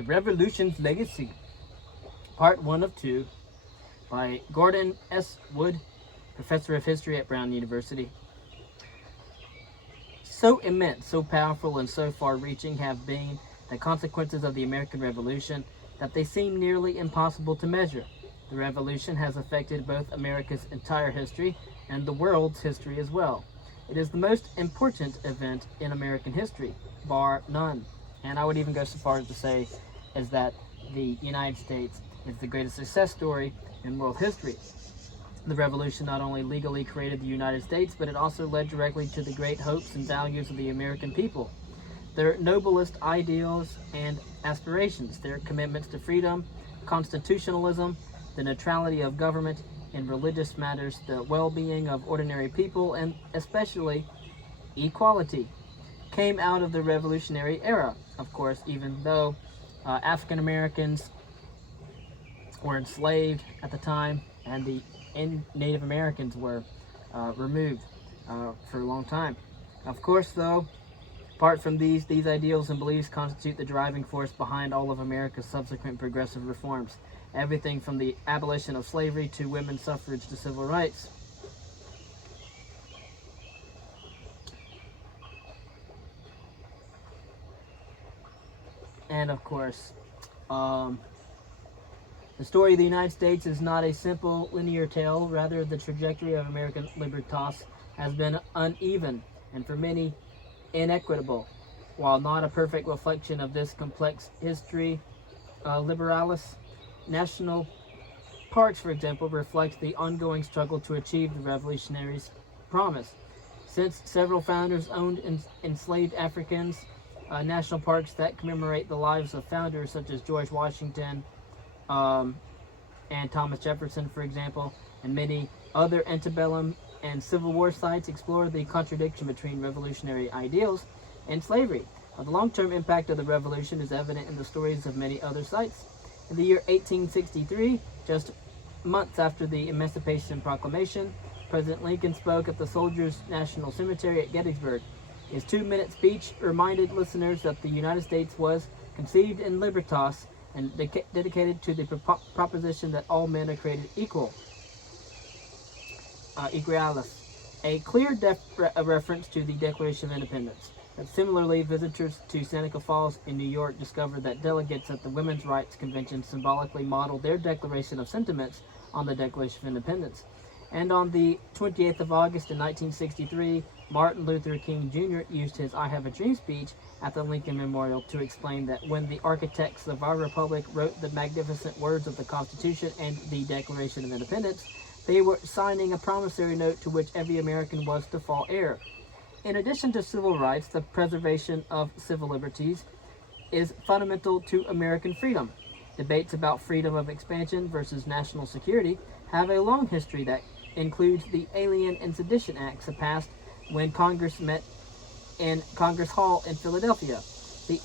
The Revolution's Legacy, Part 1 of 2, by Gordon S. Wood, Professor of History at Brown University. So immense, so powerful, and so far-reaching have been the consequences of the American Revolution that they seem nearly impossible to measure. The Revolution has affected both America's entire history and the world's history as well. It is the most important event in American history, bar none. And I would even go so far as to say is that the United States is the greatest success story in world history. The Revolution not only legally created the United States, but it also led directly to the great hopes and values of the American people. Their noblest ideals and aspirations, their commitments to freedom, constitutionalism, the neutrality of government in religious matters, the well-being of ordinary people, and especially equality, came out of the Revolutionary era. Of course, even though African Americans were enslaved at the time, and the Native Americans were removed for a long time. Of course, though, apart from these ideals and beliefs constitute the driving force behind all of America's subsequent progressive reforms. Everything from the abolition of slavery to women's suffrage to civil rights. And of course, the story of the United States is not a simple linear tale. Rather, the trajectory of American Libertas has been uneven and for many inequitable. While not a perfect reflection of this complex history, Liberalis national parks, for example, reflect the ongoing struggle to achieve the revolutionaries' promise. Since several founders owned enslaved Africans, national parks that commemorate the lives of founders such as George Washington and Thomas Jefferson, for example, and many other antebellum and Civil War sites explore the contradiction between revolutionary ideals and slavery. The long-term impact of the revolution is evident in the stories of many other sites. In the year 1863, just months after the Emancipation Proclamation, President Lincoln spoke at the Soldiers' National Cemetery at Gettysburg. His 2-minute speech reminded listeners that the United States was conceived in Libertas and dedicated to the proposition that all men are created equal, equalis, a clear reference to the Declaration of Independence. But similarly, visitors to Seneca Falls in New York discovered that delegates at the Women's Rights Convention symbolically modeled their declaration of sentiments on the Declaration of Independence. And on the 28th of August in 1963, Martin Luther King Jr. used his I Have a Dream speech at the Lincoln Memorial to explain that when the architects of our republic wrote the magnificent words of the Constitution and the Declaration of Independence, they were signing a promissory note to which every American was to fall heir. In addition to civil rights, the preservation of civil liberties is fundamental to American freedom. Debates about freedom of expansion versus national security have a long history that includes the Alien and Sedition Acts passed when Congress met in Congress Hall in Philadelphia. The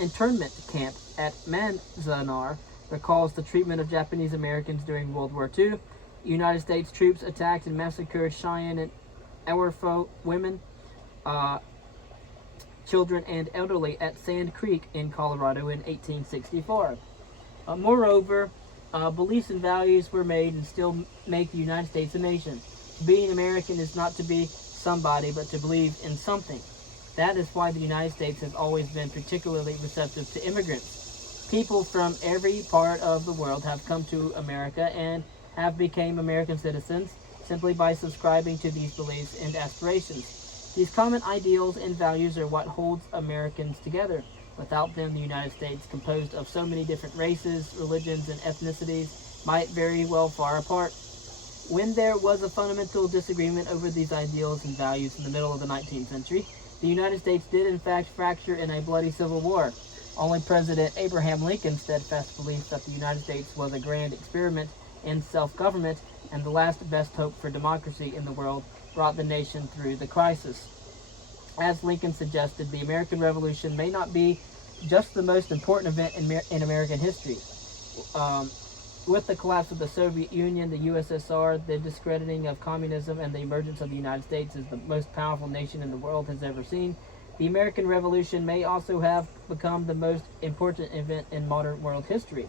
internment camp at Manzanar recalls the treatment of Japanese Americans during World War II. United States troops attacked and massacred Cheyenne and Awarafa women, children, and elderly at Sand Creek in Colorado in 1864. Moreover, beliefs and values were made and still make the United States a nation. To be an American is not to be somebody, but to believe in something. That is why the United States has always been particularly receptive to immigrants. People from every part of the world have come to America and have become American citizens simply by subscribing to these beliefs and aspirations. These common ideals and values are what holds Americans together. Without them, the United States, composed of so many different races, religions, and ethnicities, might very well fall apart. When there was a fundamental disagreement over these ideals and values in the middle of the 19th century, the United States did in fact fracture in a bloody civil war. Only President Abraham Lincoln's steadfast belief that the United States was a grand experiment in self-government and the last best hope for democracy in the world brought the nation through the crisis. As Lincoln suggested, the American Revolution may not be just the most important event in American history. With the collapse of the Soviet Union, the USSR, the discrediting of communism, and the emergence of the United States as the most powerful nation in the world has ever seen, The American Revolution may also have become the most important event in modern world history.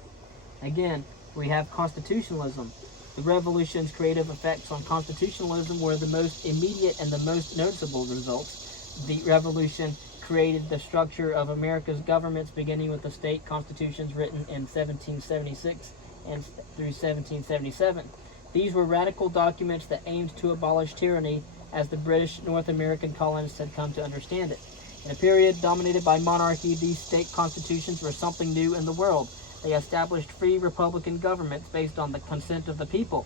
Again, we have constitutionalism. The Revolution's creative effects on constitutionalism were the most immediate and the most noticeable results. The Revolution created the structure of America's governments, beginning with the state constitutions written in 1776 and through 1777. These were radical documents that aimed to abolish tyranny as the British North American colonists had come to understand it. In a period dominated by monarchy, these state constitutions were something new in the world. They established free republican governments based on the consent of the people.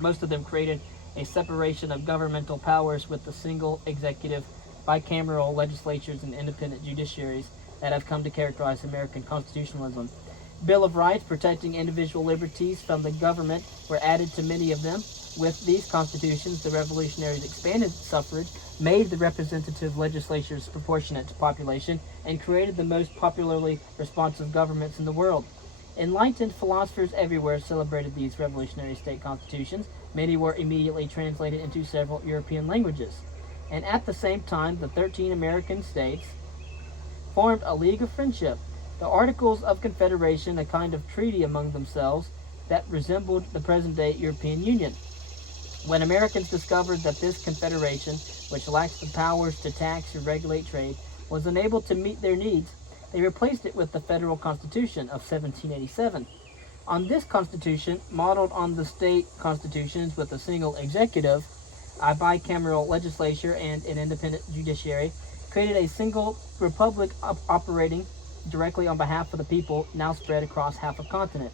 Most of them created a separation of governmental powers with the single executive, bicameral legislatures, and independent judiciaries that have come to characterize American constitutionalism. Bill of Rights protecting individual liberties from the government were added to many of them. With these constitutions, the revolutionaries expanded suffrage, made the representative legislatures proportionate to population, and created the most popularly responsive governments in the world. Enlightened philosophers everywhere celebrated these revolutionary state constitutions. Many were immediately translated into several European languages. And at the same time, the 13 American states formed a league of friendship, the Articles of Confederation, a kind of treaty among themselves that resembled the present-day European Union. When Americans discovered that this confederation, which lacked the powers to tax or regulate trade, was unable to meet their needs, they replaced it with the Federal Constitution of 1787. On this constitution, modeled on the state constitutions with a single executive, a bicameral legislature, and an independent judiciary, created a single republic operating directly on behalf of the people, now spread across half a continent,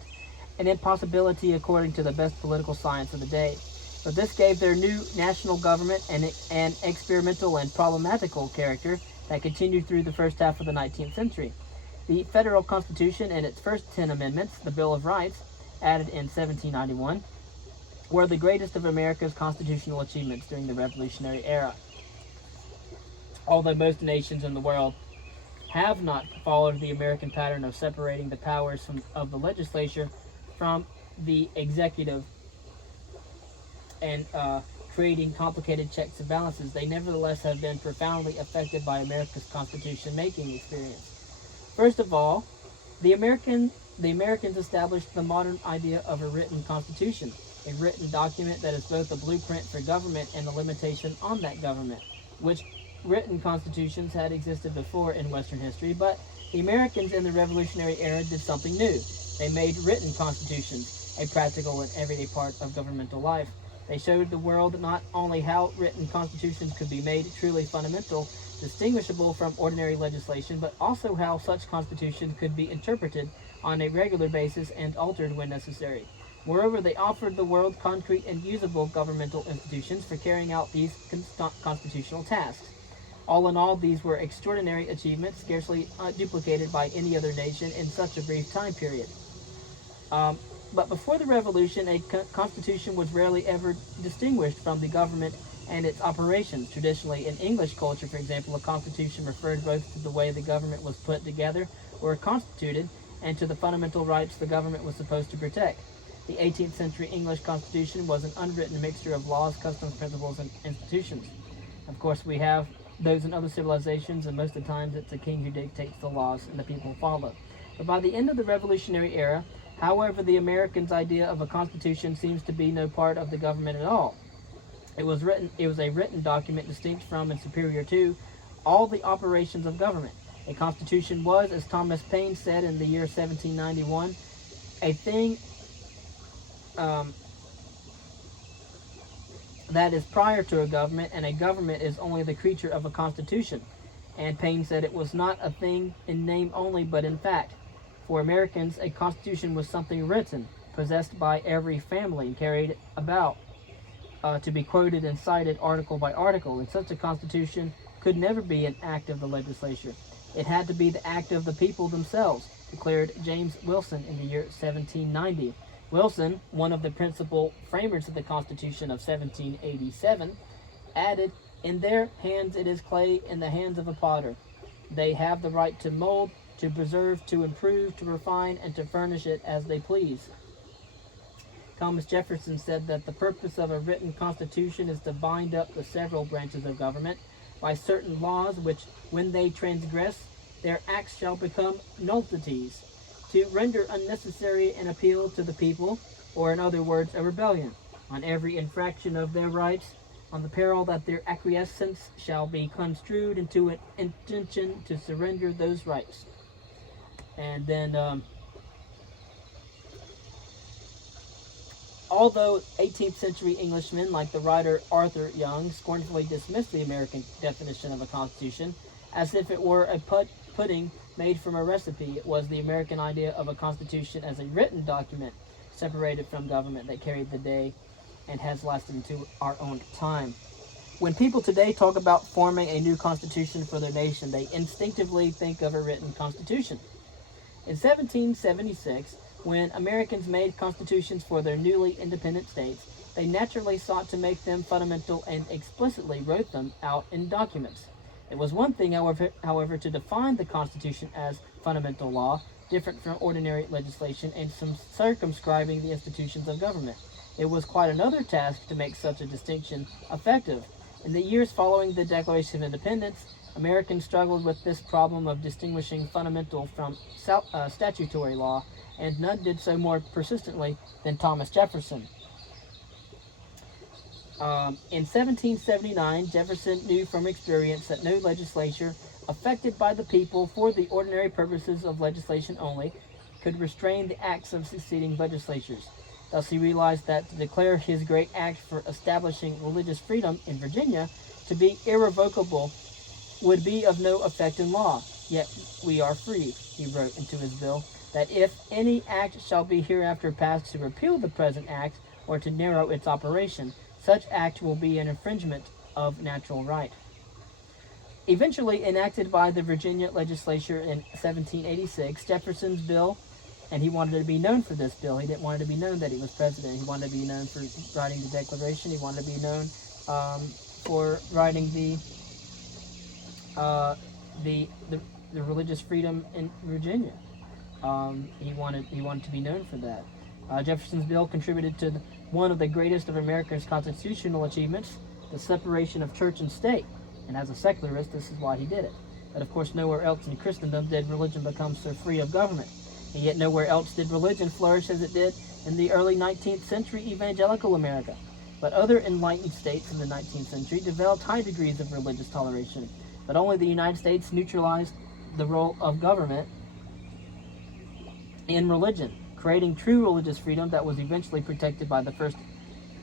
an impossibility according to the best political science of the day. But this gave their new national government an experimental and problematical character that continued through the first half of the 19th century. The Federal Constitution and its first 10 amendments, the Bill of Rights, added in 1791, were the greatest of America's constitutional achievements during the Revolutionary era. Although most nations in the world have not followed the American pattern of separating the powers of the legislature from the executive and creating complicated checks and balances, they nevertheless have been profoundly affected by America's constitution-making experience. First of all, the Americans established the modern idea of a written constitution, a written document that is both a blueprint for government and a limitation on that government, which written constitutions had existed before in Western history, but the Americans in the Revolutionary era did something new. They made written constitutions a practical and everyday part of governmental life. They showed the world not only how written constitutions could be made truly fundamental, distinguishable from ordinary legislation, but also how such constitutions could be interpreted on a regular basis and altered when necessary. Moreover, they offered the world concrete and usable governmental institutions for carrying out these constitutional tasks. All in all, these were extraordinary achievements, scarcely duplicated by any other nation in such a brief time period. But before the Revolution, a constitution was rarely ever distinguished from the government and its operations. Traditionally, in English culture, for example, a constitution referred both to the way the government was put together or constituted and to the fundamental rights the government was supposed to protect. The 18th century English constitution was an unwritten mixture of laws, customs, principles, and institutions. Of course, we have those in other civilizations, and most of the times it's a king who dictates the laws and the people follow. But by the end of the Revolutionary era, however, the Americans' idea of a constitution seems to be no part of the government at all. It was a written document distinct from and superior to all the operations of government. A constitution was, as Thomas Paine said in the year 1791, a thing that is prior to a government, and a government is only the creature of a constitution. And Paine said it was not a thing in name only, but in fact. For Americans, a constitution was something written, possessed by every family, and carried about to be quoted and cited article by article. And such a constitution could never be an act of the legislature. It had to be the act of the people themselves, declared James Wilson in the year 1790. Wilson, one of the principal framers of the Constitution of 1787, added, "In their hands it is clay in the hands of a potter. They have the right to mold, to preserve, to improve, to refine, and to furnish it as they please." Thomas Jefferson said that the purpose of a written constitution is to bind up the several branches of government, by certain laws, which, when they transgress, their acts shall become nullities, to render unnecessary an appeal to the people, or in other words, a rebellion, on every infraction of their rights, on the peril that their acquiescence shall be construed into an intention to surrender those rights. And then, although 18th century Englishmen like the writer Arthur Young scornfully dismissed the American definition of a constitution as if it were a pudding made from a recipe, it was the American idea of a constitution as a written document separated from government that carried the day and has lasted into our own time. When people today talk about forming a new constitution for their nation, they instinctively think of a written constitution. In 1776, when Americans made constitutions for their newly independent states, they naturally sought to make them fundamental and explicitly wrote them out in documents. It was one thing, however, to define the Constitution as fundamental law, different from ordinary legislation, and circumscribing the institutions of government. It was quite another task to make such a distinction effective. In the years following the Declaration of Independence, Americans struggled with this problem of distinguishing fundamental from statutory law, and none did so more persistently than Thomas Jefferson. In 1779, Jefferson knew from experience that no legislature affected by the people for the ordinary purposes of legislation only could restrain the acts of succeeding legislatures. Thus he realized that to declare his great act for establishing religious freedom in Virginia to be irrevocable would be of no effect in law. Yet we are free, he wrote into his bill, that if any act shall be hereafter passed to repeal the present act or to narrow its operation, such act will be an infringement of natural right. Eventually enacted by the Virginia legislature in 1786, Jefferson's bill, and he wanted to be known for this bill. He didn't want it to be known that he was president. He wanted to be known for writing the Declaration. He wanted to be known for writing the religious freedom in Virginia. He wanted to be known for that. Jefferson's bill contributed to one of the greatest of America's constitutional achievements, the separation of church and state. And as a secularist, this is why he did it. But of course, nowhere else in Christendom did religion become so free of government. And yet nowhere else did religion flourish as it did in the early 19th century evangelical America. But other enlightened states in the 19th century developed high degrees of religious toleration. But only the United States neutralized the role of government in religion, creating true religious freedom that was eventually protected by the first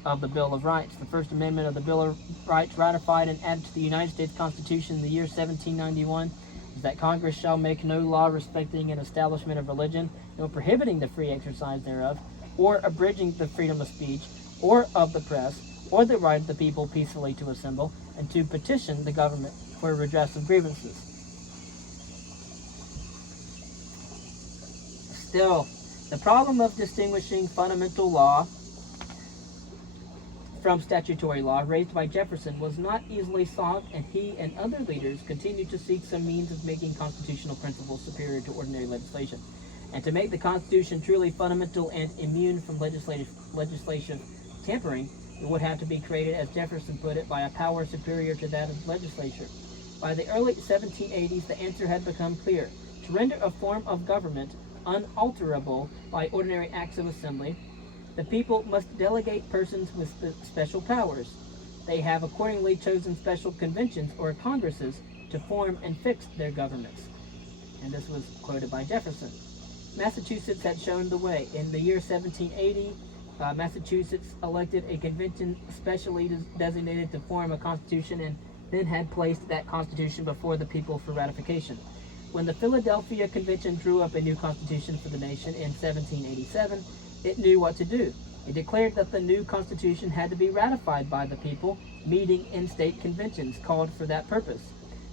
of the Bill of Rights. The First Amendment of the Bill of Rights, ratified and added to the United States Constitution in the year 1791, is that Congress shall make no law respecting an establishment of religion, nor prohibiting the free exercise thereof, or abridging the freedom of speech, or of the press, or the right of the people peacefully to assemble, and to petition the government for redress of grievances. Still, the problem of distinguishing fundamental law from statutory law raised by Jefferson was not easily solved, and he and other leaders continued to seek some means of making constitutional principles superior to ordinary legislation. And to make the Constitution truly fundamental and immune from legislative tampering, it would have to be created, as Jefferson put it, by a power superior to that of the legislature. By the early 1780s, the answer had become clear. To render a form of government unalterable by ordinary acts of assembly, the people must delegate persons with special powers. They have accordingly chosen special conventions or congresses to form and fix their governments. And this was quoted by Jefferson. Massachusetts had shown the way. In the year 1780, Massachusetts elected a convention specially designated to form a constitution, and then had placed that constitution before the people for ratification. When the Philadelphia Convention drew up a new constitution for the nation in 1787, it knew what to do. It declared that the new constitution had to be ratified by the people, meeting in state conventions called for that purpose.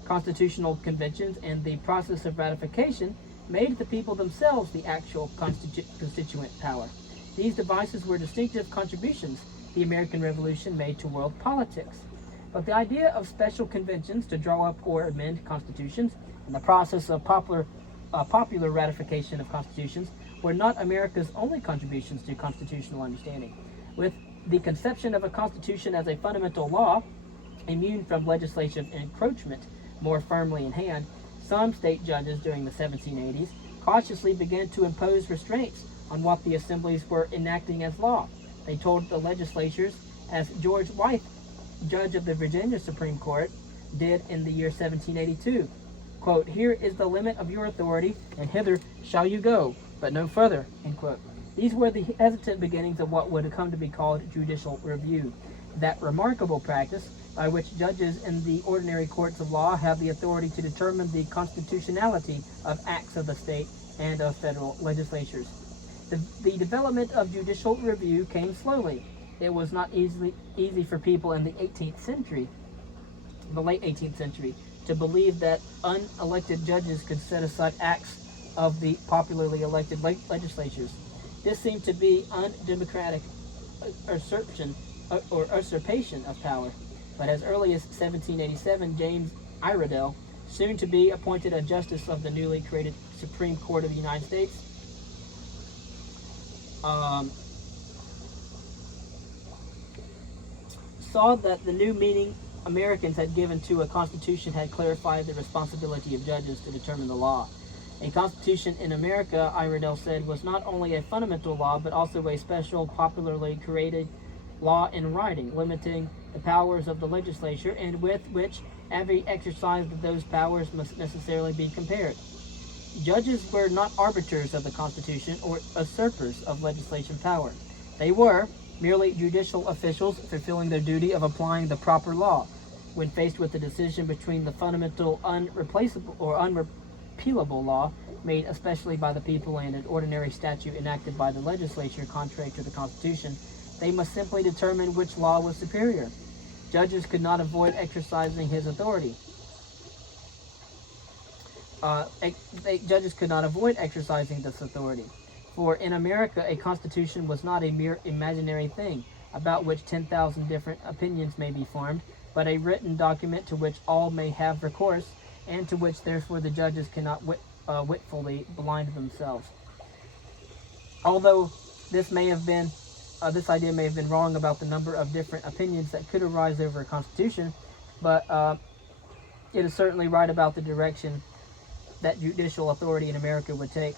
Constitutional conventions and the process of ratification made the people themselves the actual constituent power. These devices were distinctive contributions the American Revolution made to world politics. But the idea of special conventions to draw up or amend constitutions and the process of popular ratification of constitutions were not America's only contributions to constitutional understanding. With the conception of a constitution as a fundamental law, immune from legislative encroachment more firmly in hand, some state judges during the 1780s cautiously began to impose restraints on what the assemblies were enacting as law. They told the legislatures, as George Wythe, judge of the Virginia Supreme Court, did in the year 1782, quote, "Here is the limit of your authority, and hither shall you go, but no further," end quote. These were the hesitant beginnings of what would come to be called judicial review, that remarkable practice by which judges in the ordinary courts of law have the authority to determine the constitutionality of acts of the state and of federal legislatures. The development of judicial review came slowly. It was not easy for people in the 18th century, the late 18th century, to believe that unelected judges could set aside acts of the popularly elected legislatures. This seemed to be undemocratic usurpation of power. But as early as 1787, James Iredell, soon to be appointed a justice of the newly created Supreme Court of the United States, saw that the new meaning Americans had given to a constitution had clarified the responsibility of judges to determine the law. A constitution in America, Iredell said, was not only a fundamental law, but also a special, popularly created law in writing, limiting the powers of the legislature, and with which every exercise of those powers must necessarily be compared. Judges were not arbiters of the Constitution or usurpers of legislation power. They were merely judicial officials fulfilling their duty of applying the proper law. When faced with the decision between the fundamental, unreplaceable or unrepealable law made especially by the people and an ordinary statute enacted by the legislature contrary to the Constitution, they must simply determine which law was superior. Judges could not avoid exercising his authority. Judges could not avoid exercising this authority. For in America, a constitution was not a mere imaginary thing, about which 10,000 different opinions may be formed, but a written document to which all may have recourse, and to which therefore the judges cannot witfully blind themselves. Although this idea may have been wrong about the number of different opinions that could arise over a constitution, but it is certainly right about the direction that judicial authority in America would take.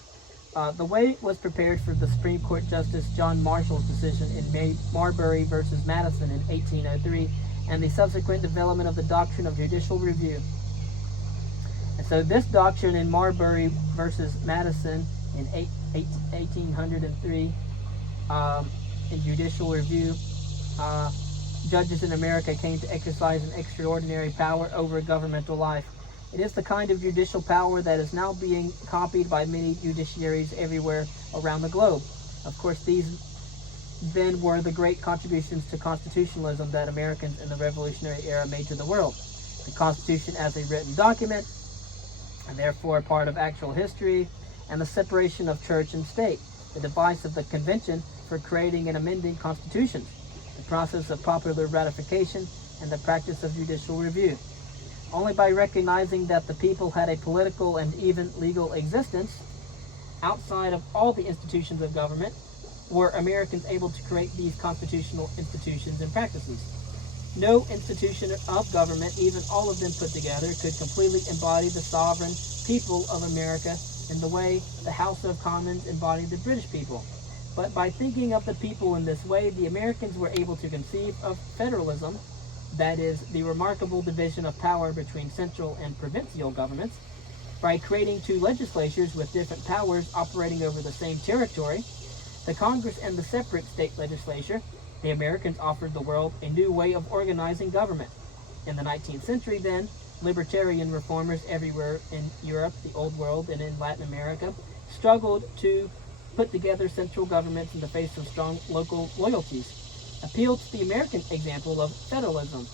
The way was prepared for the Supreme Court Justice John Marshall's decision in Marbury versus Madison in 1803, and the subsequent development of the doctrine of judicial review. And so this doctrine in Marbury versus Madison in 1803, in judicial review, judges in America came to exercise an extraordinary power over governmental life. It is the kind of judicial power that is now being copied by many judiciaries everywhere around the globe. Of course, these then were the great contributions to constitutionalism that Americans in the Revolutionary era made to the world. The Constitution as a written document, and therefore part of actual history, and the separation of church and state, the device of the convention for creating and amending constitutions, the process of popular ratification, and the practice of judicial review. Only by recognizing that the people had a political and even legal existence outside of all the institutions of government were Americans able to create these constitutional institutions and practices. No institution of government, even all of them put together, could completely embody the sovereign people of America in the way the House of Commons embodied the British people. But by thinking of the people in this way, the Americans were able to conceive of federalism, that is, the remarkable division of power between central and provincial governments, by creating two legislatures with different powers operating over the same territory, the Congress and the separate state legislature. The Americans offered the world a new way of organizing government. In the 19th century, then, libertarian reformers everywhere in Europe, the Old World, and in Latin America struggled to put together central governments in the face of strong local loyalties, appealed to the American example of federalism,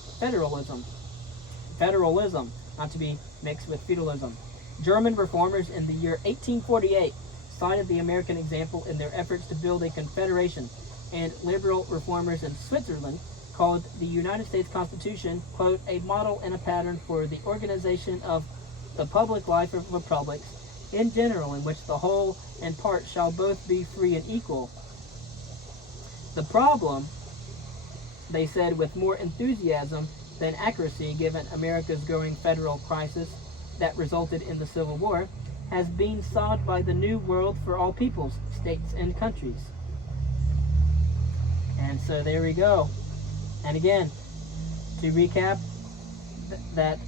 not to be mixed with feudalism. German reformers in the year 1848 cited the American example in their efforts to build a confederation, and liberal reformers in Switzerland called the United States Constitution, quote, a model and a pattern for the organization of the public life of republics in general, in which the whole and part shall both be free and equal. The problem, they said with more enthusiasm than accuracy given America's growing federal crisis that resulted in the Civil War, has been sought by the New World for all peoples, states, and countries. And so there we go. And again, to recap, that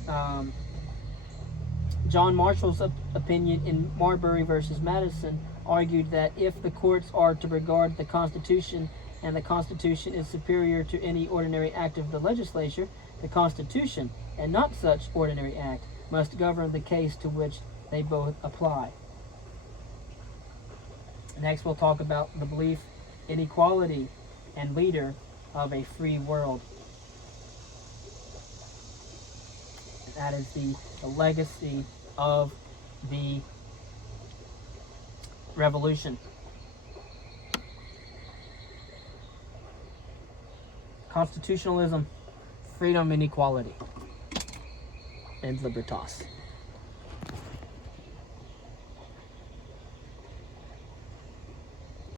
John Marshall's opinion in Marbury versus Madison argued that if the courts are to regard the Constitution and the Constitution is superior to any ordinary act of the legislature, the Constitution, and not such ordinary act, must govern the case to which they both apply. Next, we'll talk about the belief in equality and leader of a free world. That is the legacy of the Revolution. Constitutionalism, freedom, and equality. And Libertas.